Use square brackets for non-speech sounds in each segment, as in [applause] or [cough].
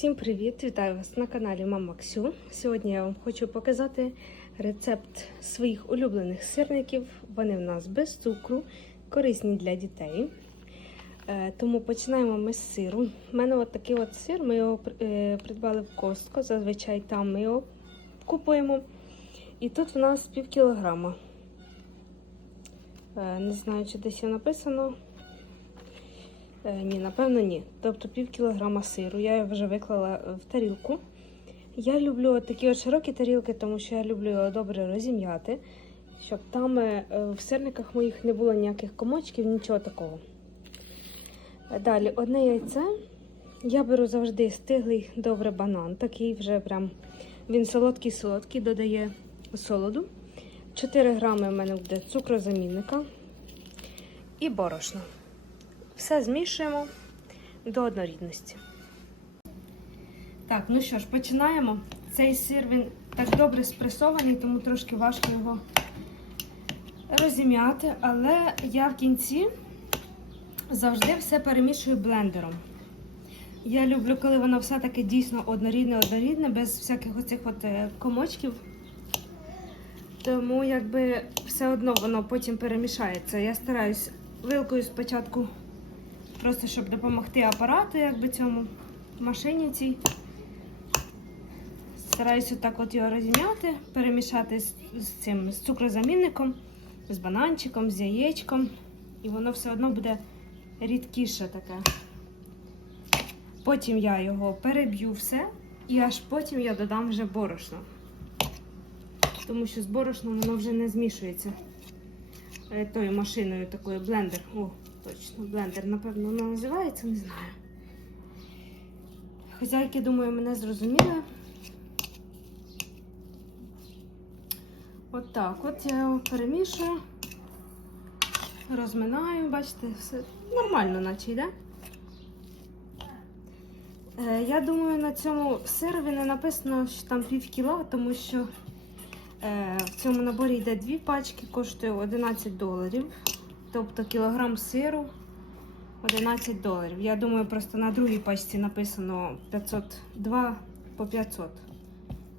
Всім привіт! Вітаю вас на каналі Мама Ксю. Сьогодні я вам хочу показати рецепт своїх улюблених сирників. Вони в нас без цукру, корисні для дітей. Е, Тому починаємо ми з сиру. У мене от такий от сир, ми його е, придбали в Костко. Зазвичай там ми його купуємо. І тут в нас пів кілограма. Е, Не знаю, чи десь є написано. Е, Ні, напевно, ні. Тобто пів кілограма сиру. Я вже виклала е, в тарілку. Я люблю такі от широкі тарілки, тому що я люблю його добре розім'яти, щоб там е, в сирниках моїх не було ніяких комочків, нічого такого. Е, Далі одне яйце. Я беру завжди стиглий добре банан. Такий вже прям він солодкий-солодкий, додає солоду. 4 грами в мене буде цукрозамінника і борошно. Все змішуємо до однорідності. Так, ну що ж, починаємо. Цей сир він так добре спресований, тому трошки важко його розім'яти. Але я в кінці завжди все перемішую блендером. Я люблю, коли воно все таки дійсно однорідне-однорідне, без всяких оцих от е, комочків. Тому якби все одно воно потім перемішається. Я стараюсь вилкою спочатку, просто щоб допомогти апарату, якби цьому машині цій. Стараюся так от його розім'яти, перемішати з, з цим з цукрозамінником, з бананчиком, з яєчком. І воно все одно буде рідкіше таке. Потім я його переб'ю все і аж потім я додам вже борошно. Тому що з борошном воно вже не змішується е, тою машиною такою блендер. О, точно, блендер, напевно, воно називається, не знаю. Хазяйки, думаю, мене зрозуміли. От так от я його перемішую, розминаю, бачите, все нормально, наче йде. Е, Я думаю, на цьому сирові не написано, що там пів кіла, тому що е, в цьому наборі йде дві пачки, коштує 11 доларів. Тобто кілограм сиру 11 доларів. Я думаю, просто на другій пачці написано 502 по 500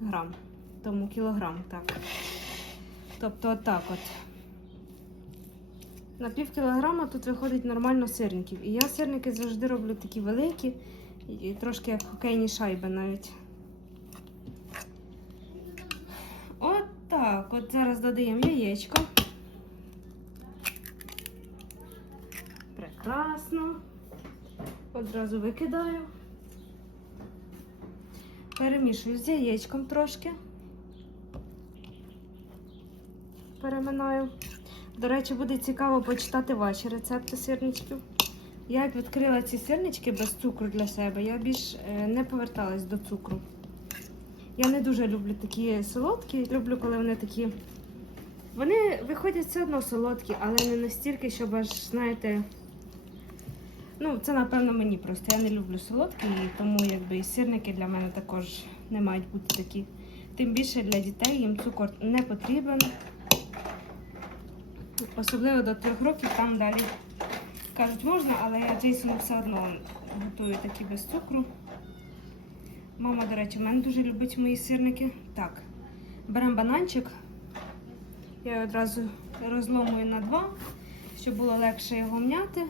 грам. Тому кілограм, так. Тобто отак от. На пів кілограма тут виходить нормально сирників. І я сирники завжди роблю такі великі, і трошки як хокейні шайби навіть. От так. От зараз додаємо яєчко. Прекрасно. Одразу викидаю. Перемішую з яєчком трошки. Переминаю. До речі, буде цікаво почитати ваші рецепти сирничків. Я як відкрила ці сирнички без цукру для себе, я більш е, не поверталась до цукру. Я не дуже люблю такі солодкі, люблю, коли вони такі. Вони виходять все одно солодкі, але не настільки, щоб аж, знаєте. Ну, це, напевно, мені просто. Я не люблю солодкі, тому якби і сирники для мене також не мають бути такі. Тим більше для дітей їм цукор не потрібен. Особливо до трьох років там далі кажуть можна, але я Джейсону все одно готую такі без цукру. Мама, до речі, в мене дуже любить мої сирники. Так, беремо бананчик. Я його одразу розломую на два, щоб було легше його м'яти.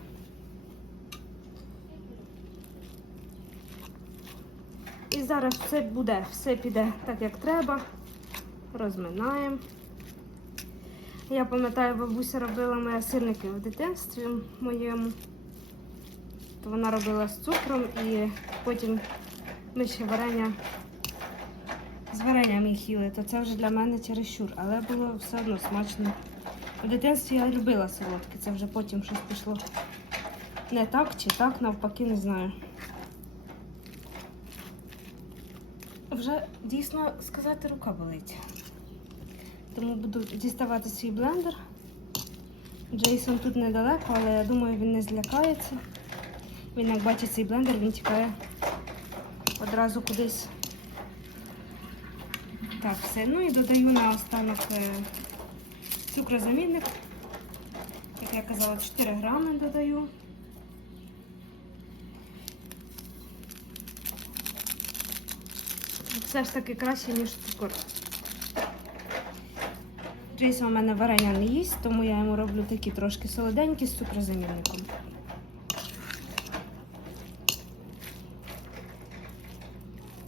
І зараз все буде, все піде так, як треба. Розминаємо. Я пам'ятаю, бабуся робила моя сирники в дитинстві моєму. То вона робила з цукром і потім ми ще варення з варенням їх їли, то це вже для мене чересчур, але було все одно смачно. У дитинстві я любила солодке, це вже потім щось пішло не так чи так, навпаки, не знаю. Вже дійсно сказати, рука болить. Тому буду діставати свій блендер. Джейсон тут недалеко, але я думаю, він не злякається. Він, як бачить цей блендер, він тікає одразу кудись. Так, все. Ну і додаю на останок е, цукрозамінник. Як я казала, 4 грами додаю. Все ж таки краще, ніж цукор. Джейсон у мене варення не їсть, тому я йому роблю такі трошки солоденькі з цукрозамінником.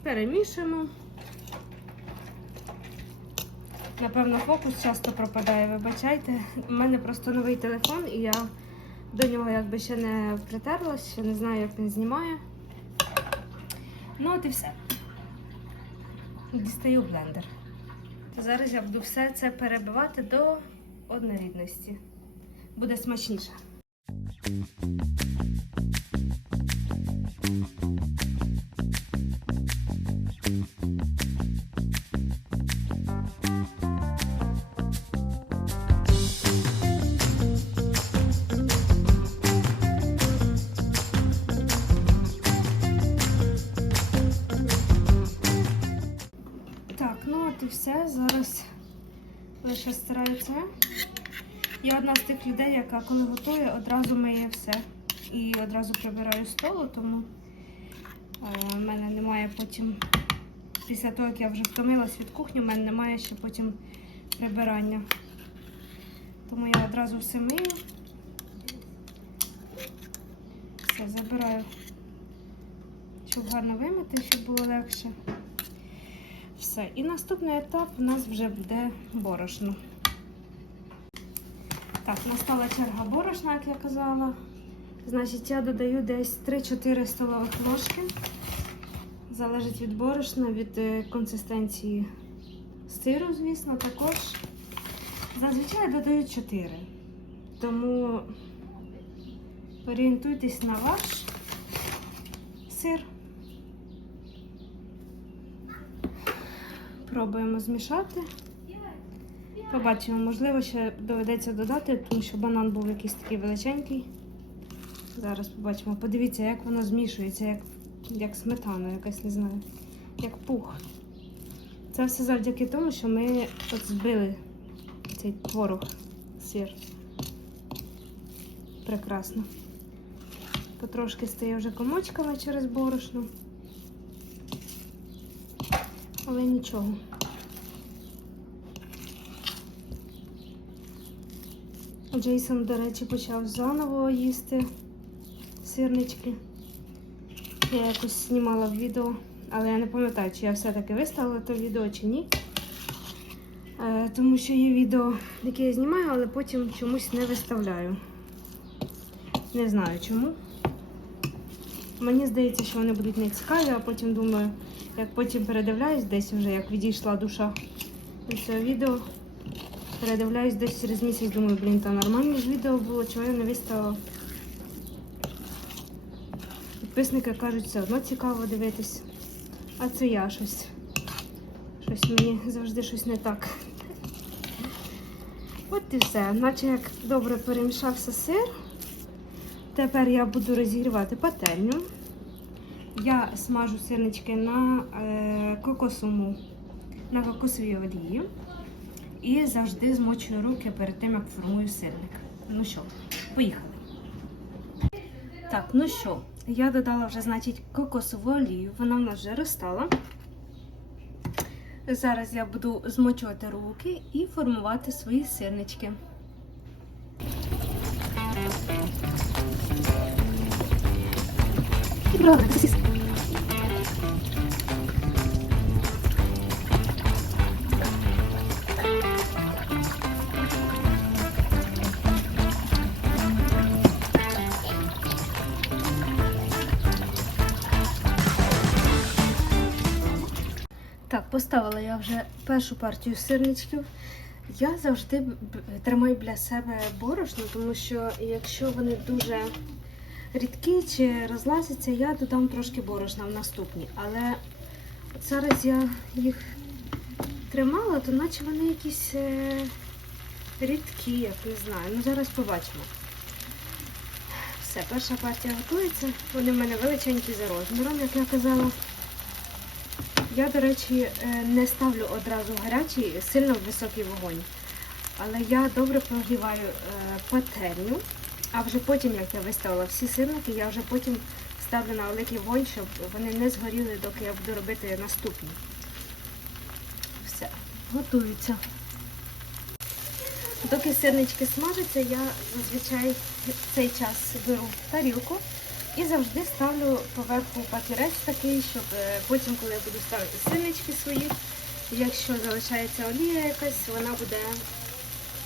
Перемішуємо. Напевно, фокус часто пропадає, вибачайте. У мене просто новий телефон, і я до нього якби ще не притерлась, ще не знаю, як він знімає. Ну, от і все. Дістаю блендер. Зараз я буду все це перебивати до однорідності. Буде смачніше. Лише стираю. Я одна з тих людей, яка коли готує, одразу миє все. І одразу прибираю столу, тому е, в мене немає потім, після того, як я вже втомилась від кухні, в мене немає ще потім прибирання. Тому я одразу все мию. Все, забираю, щоб гарно вимити, щоб було легше. Все. І наступний етап у нас вже буде борошно. Так, настала черга борошна, як я казала. Значить, я додаю десь 3-4 столових ложки. Залежить від борошна, від е, консистенції сиру, звісно, також. Зазвичай додаю 4. Тому орієнтуйтесь на ваш сир. Пробуємо змішати. Побачимо, можливо, ще доведеться додати, тому що банан був якийсь такий величенький. Зараз побачимо. Подивіться, як воно змішується, як, як сметана, якась не знаю, як пух. Це все завдяки тому, що ми от збили цей творог, сир. Прекрасно. Потрошки стає вже комочками через борошно. Але нічого. Джейсон, до речі, почав заново їсти сирнички. Я якось знімала відео, але я не пам'ятаю, чи я все-таки виставила те відео чи ні. Е, тому що є відео, яке я знімаю, але потім чомусь не виставляю. Не знаю чому. Мені здається, що вони будуть не цікаві, а потім думаю, як потім передивляюсь, десь вже як відійшла душа від цього відео. Передивляюсь десь через місяць, думаю, блін, та нормальне ж відео було, чого я не виставила. Підписники кажуть, все одно цікаво дивитись. А це я щось. Щось мені завжди щось не так. От і все. Наче як добре перемішався сир. Тепер я буду розігрівати пательню. Я смажу сирнички на е, кокосовому, на кокосовій олії. І завжди змочую руки перед тим, як формую сирник. Ну що, поїхали. Так, ну що, я додала вже, значить, кокосову олію. Вона в нас вже розстала. Зараз я буду змочувати руки і формувати свої сирнички. Так, поставила я вже першу партію сирничків. Я завжди тримаю біля себе борошно, тому що якщо вони дуже рідкі чи розлазяться, я додам трошки борошна в наступні. Але от зараз я їх тримала, то наче вони якісь е, рідкі, як не знаю. Ну зараз побачимо. Все, перша партія готується. Вони в мене величенькі за розміром, як я казала. Я, до речі, е, не ставлю одразу гарячий, сильно високий вогонь. Але я добре прогріваю е, пательню, а вже потім, як я виставила всі сирники, я вже потім ставлю на великий вогонь, щоб вони не згоріли, доки я буду робити наступні. Все, готуються. Доки сирнички смажаться, я зазвичай цей час беру тарілку і завжди ставлю поверху папірець такий, щоб е, потім, коли я буду ставити сирнички свої, якщо залишається олія якась, вона буде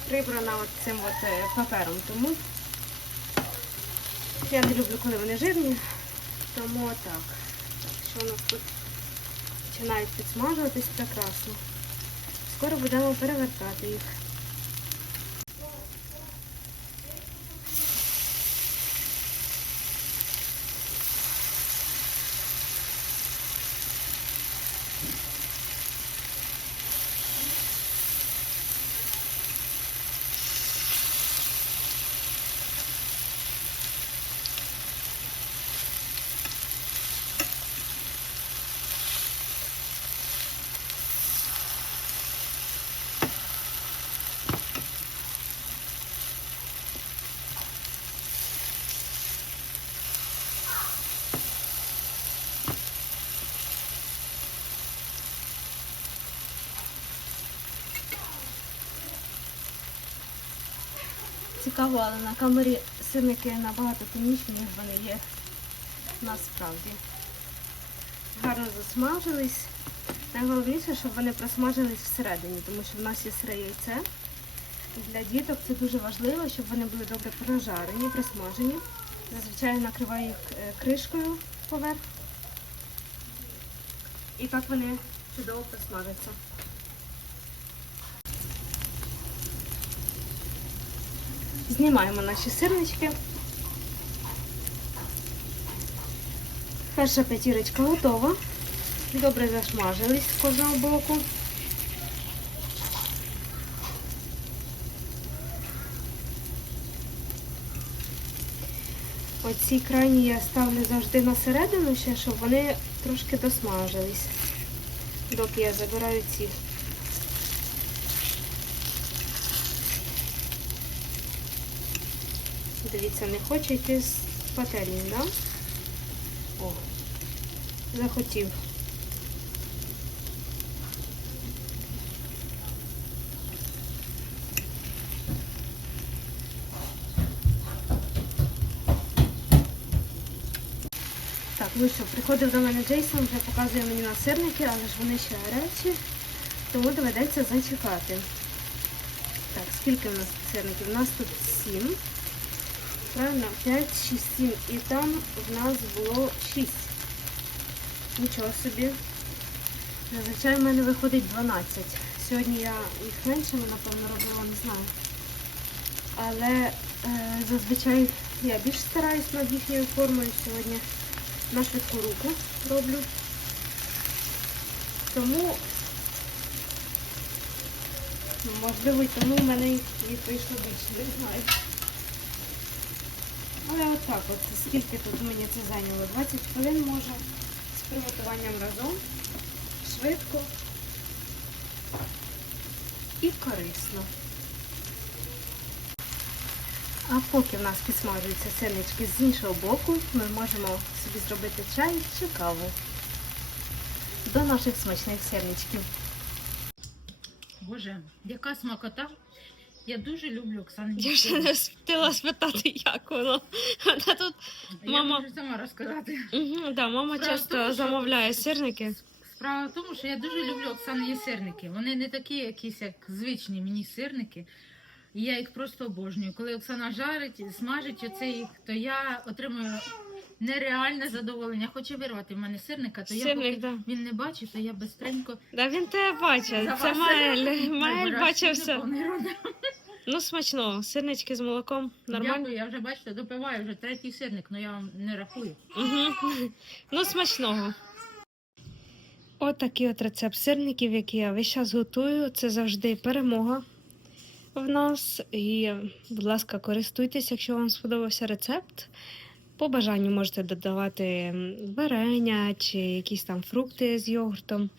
прибрана цим от е, папером. Тому я не люблю, коли вони жирні, тому отак. Так, що у нас тут починають підсмажуватись прекрасно. Скоро будемо перевертати їх. Цікаво, але на камері сирники набагато темніші, ніж вони є насправді. Гарно засмажились. Найголовніше, щоб вони просмажились всередині, тому що в нас є сире яйце. Для діток це дуже важливо, щоб вони були добре прожарені, просмажені. Зазвичай накриваю їх е, кришкою поверх. І так вони чудово просмажаться. Знімаємо наші сирнички. Перша п'ятірочка готова. Добре засмажились з кожного боку. Оці крайні я ставлю завжди на середину щоб вони трошки досмажились, доки я забираю ці. Дивіться, не хоче йти з пательні, да? О, захотів. Так, ну що, приходив до мене Джейсон, вже показує мені на сирники, але ж вони ще гарячі, тому доведеться зачекати. Так, скільки в нас сирників? У нас тут 7. Правильно, 5, 6, 7. І там в нас було 6. Нічого собі. Зазвичай в мене виходить 12. Сьогодні я їх меншими, напевно, робила, не знаю. Але е, зазвичай я більш стараюсь над їхньою формою сьогодні на швидку руку роблю. Тому, можливо, і тому в мене їх вийшло більше, не знаю. Але отак от, скільки тут мені це зайняло? 20 хвилин може з приготуванням разом. Швидко і корисно. А поки в нас підсмажуються сирнички з іншого боку, ми можемо собі зробити чай чи каву до наших смачних сирничків. Боже, яка смакота. Я дуже люблю Оксану. Я ще не встигла спитати, як воно. Вона тут Я мама- можу сама розказати. Угу, да, мама Справа часто тому, що- замовляє сирники. Справа в тому, що я дуже люблю Оксани сирники. Вони не такі якісь, як звичні мені сирники. І я їх просто обожнюю. Коли Оксана жарить, смажить оце їх, то я отримую нереальне задоволення. Хоче вирвати в мене сирника, то я поки да. він не бачить, то я бистренько Да, він тебе бачить. Це вас. Маель. Маель Ну, смачно. Сирнички з молоком. Нормально? Дякую, я вже бачите, допиваю вже третій сирник, але я вам не рахую. Угу. [laughs] Ну, смачного. Отакий от рецепт сирників, який я весь час готую. Це завжди перемога в нас. І, будь ласка, користуйтесь, якщо вам сподобався рецепт. По бажанню можете додавати варення чи якісь там фрукти з йогуртом.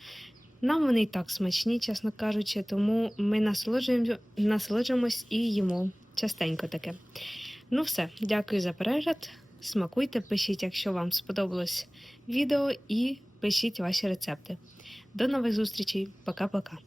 Нам вони і так смачні, чесно кажучи, тому ми насолоджуємо, насолоджуємось і їмо частенько таке. Ну, все, дякую за перегляд. Смакуйте, пишіть, якщо вам сподобалось відео, і пишіть ваші рецепти. До нових зустрічей, пока-пока.